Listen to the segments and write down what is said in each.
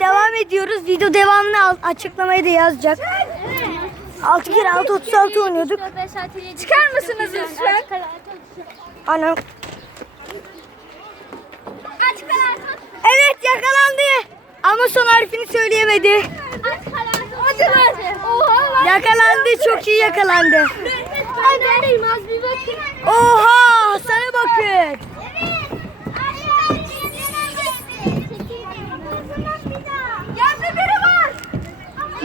devam ediyoruz. Video devamını açıklamayı da yazacak. 6 kere 6 36 oynuyorduk. Çıkar mısınız lütfen? Anam. Evet yakalandı. Ama son harfini söyleyemedi. Yakalandı. Çok iyi yakalandı. Oha sana bakın. Evet. Yerde biri var.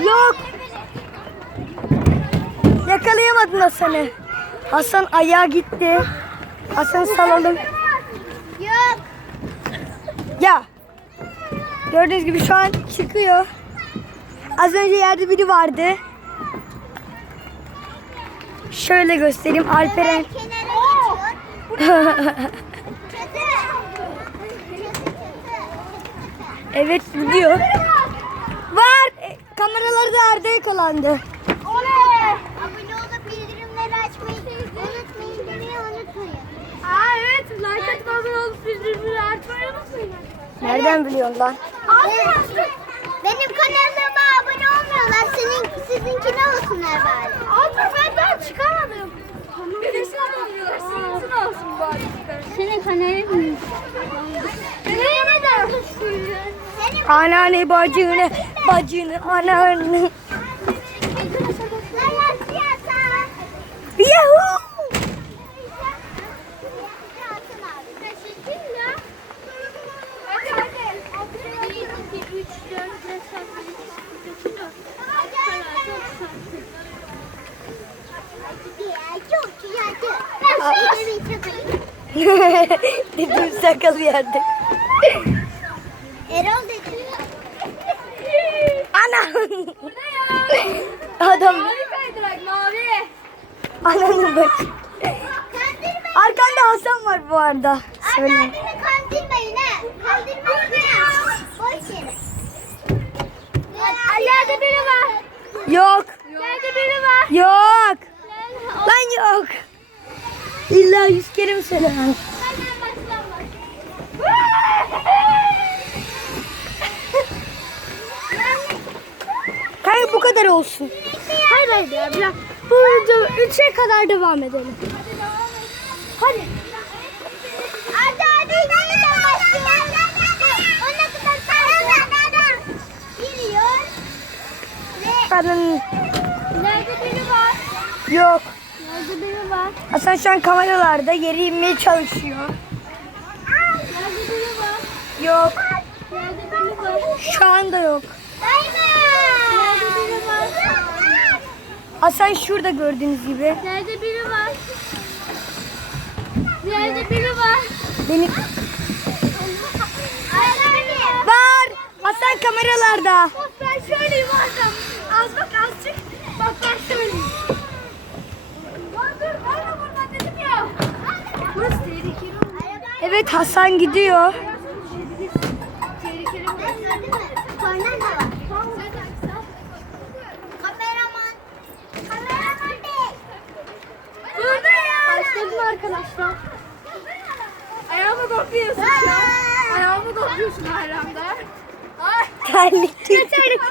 Yok. Yakalayamadın Hasan'ı. Hasan ayağa gitti. Hasan salalım. Yok. Ya. Gördüğünüz gibi şu an çıkıyor. Az önce yerde biri vardı. Şöyle göstereyim Alperen. evet gidiyor. Var. E, kameraları da Arda yakalandı. Abone olup bildirimleri açmayı unutmayın demeyi unutmayın. Aa evet. Like atıp abone olup bildirimleri açmayı unutmayın. Nereden biliyorsun lan? Benim kanalıma abone olmuyorlar. Senin, sizinkine olsunlar bari. Abi ben daha çıkamadım. Birisine olmuyorlar. Sizinkine olsun bari. Senin kanalın mı? Anneanne bacını, bacını, anneanne. Yahoo! Dedim sakalı yerde. Ananı bak. Kandırmayın. Arkanda Hasan var bu arada. Söyle. Anneannemi kandırmayın ha. Kandırmayın ha. Boş yere. Biri var. Yok. Yerde biri var. Yok. Lan yok. İlla yüz kere mi söylemem? Kanka bu kadar olsun. Hayır hayır ya bırak. Bu video 3'e kadar devam edelim. Hadi. Hadi hadi. Kadın nerede biri var? yok. Nerede biri var? Hasan şu an kameralarda geri inmeye çalışıyor. Nerede biri var? Yok. Nerede biri var? Şu anda yok. Biri var? Hasan şurada gördüğünüz gibi. Nerede biri var? Nerede biri var? Benim var. Hasan kameralarda. Bak ben şöyleyim Azam. Az bak azıcık. Bak ben şöyleyim. Lan dur ben de buradan dedim ya. Burası tehlikeli. Evet Hasan gidiyor. Tehlikeli olur. Kornan da var. Kameraman. Kameraman bey. Burada ya. Başladım arkadaşlar. Ayağımı kokluyorsun şu an. Ayağımı kokluyorsun ayağımda. Ay. Terlik. Terlik.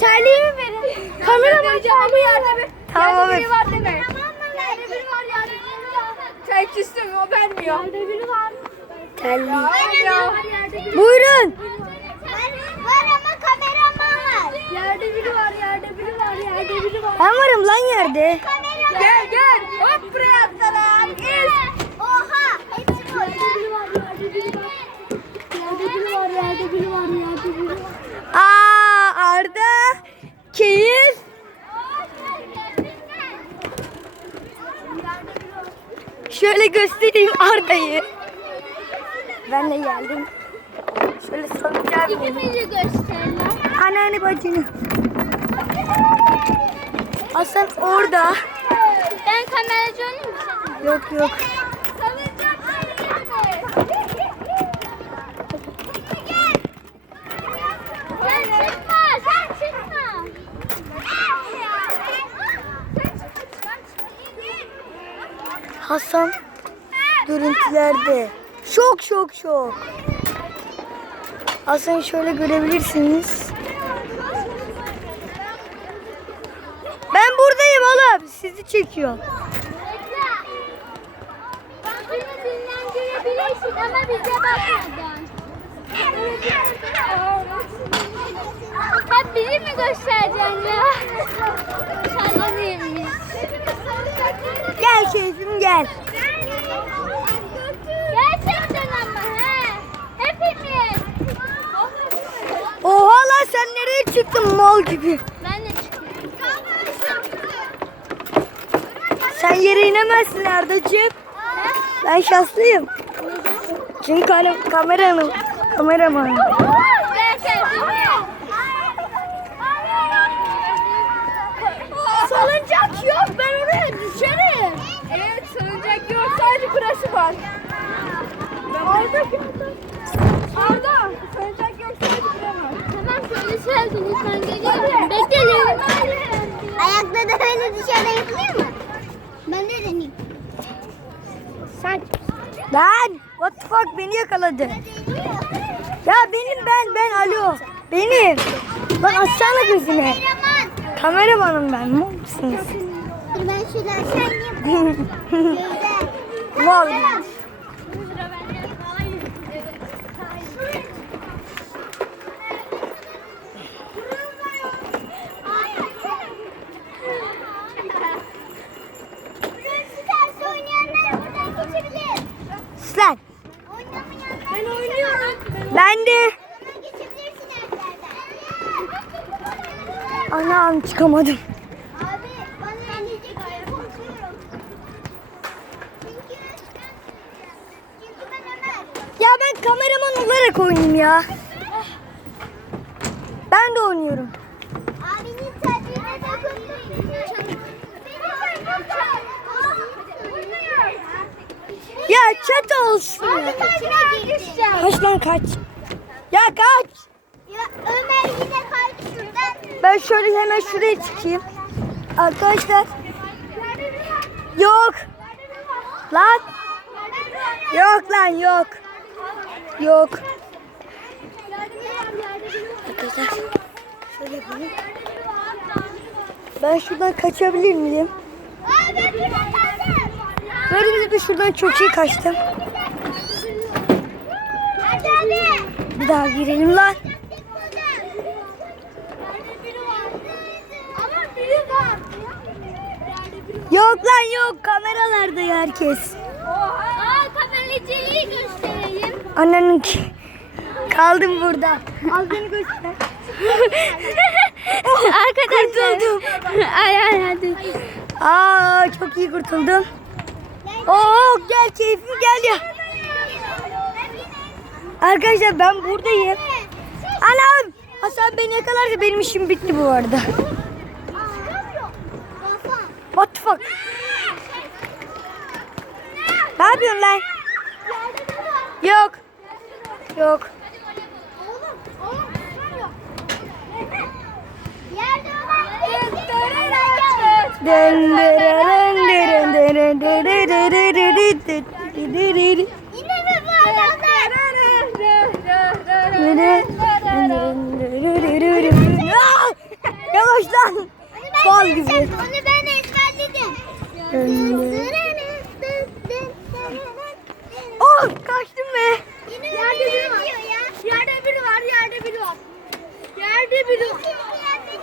Terliğimi verin. Kameraman ama yerde bir. Tamam, Yerde biri var deme. Yerde biri var yerde biri var. Çay küstüm o vermiyor. Yerde biri var. Terlik. Yerde biri Buyurun. var. Ama kameraman var. Yerde biri var yerde biri var yerde biri var. Ben varım lan yerde. Gel gel. Hop buraya atla lan. İz. Oha. Hepsi bu. Yerde biri var yerde biri var. Yerde biri var yerde biri var yerde biri var. Aa Arda. Keyif. Şöyle göstereyim Arda'yı. Ben de geldim. Şöyle salacağım. İkimizi gösterler. Anneanne bacını. Hasan orada. Ben kameracı olayım bir Yok yok. Hasan görüntülerde. Şok şok şok. Hasan'ı şöyle görebilirsiniz. oğlum sizi çekiyor. dinlendirebilirsin ama bize bakmadan. Hep bizi mi göstereceksin ya? Sana değilmiş. Gel keyfim gel. Gerçekten ama he. Hepimiz. Oha lan sen nereye çıktın mal gibi? Sen yere inemezsin Ardacığım. Ben şanslıyım. Çünkü kam kameranın kameraman. Salıncak yok. Ben oraya düşerim. Evet salıncak yok. Sadece kuraşı var. Orada Ben. What the fuck beni yakaladı. Ya benim ben ben alo. Benim. Lan açsana gözünü. Kameramanım ben. Ne musunuz? Ben şöyle aşağı ineyim. Vallahi. Oradan çıkamadım. Ya ben kameraman olarak oynayayım ya. Ben de oynuyorum. Ya çat olsun. Abi ben kaç. Ya kaç. Ömer yine kaydı şuradan. Ben şöyle hemen şuraya çıkayım. Arkadaşlar. Yok. Lan. Yok lan yok. Yok. Arkadaşlar. Şöyle yapalım. Ben şuradan kaçabilir miyim? Gördüğünüz gibi şuradan çok iyi kaçtım. Bir daha girelim lan. Yok lan yok kameralarda herkes. Oha. Aa kameracılığı göstereyim. Ananın ki. Kaldım burada. Al beni göster. Arkadaşlar. Kurtuldum. ay ay hadi. Aa çok iyi kurtuldum. Oo gel keyfi gel ya. Arkadaşlar ben buradayım. Anam Hasan beni yakalarsa benim işim bitti bu arada. What the fuck? ne yapıyorsun lan? Yok. Yok. Dın dın dın dın dın dın dın dın dın dın dın yerde var. Yerde beni ezberliyorum.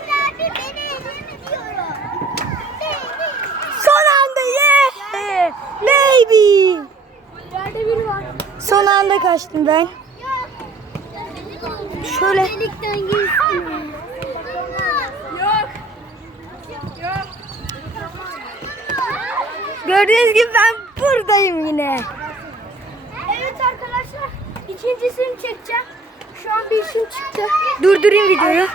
Son anda yeah. Baby. Yerde biri var. Son anda kaçtım ben. Şöyle. Delikten. Yok. Gördüğünüz gibi ben buradayım yine. Evet arkadaşlar. ikincisini çekeceğim. Şu an bir işim çıktı. Durdurayım videoyu.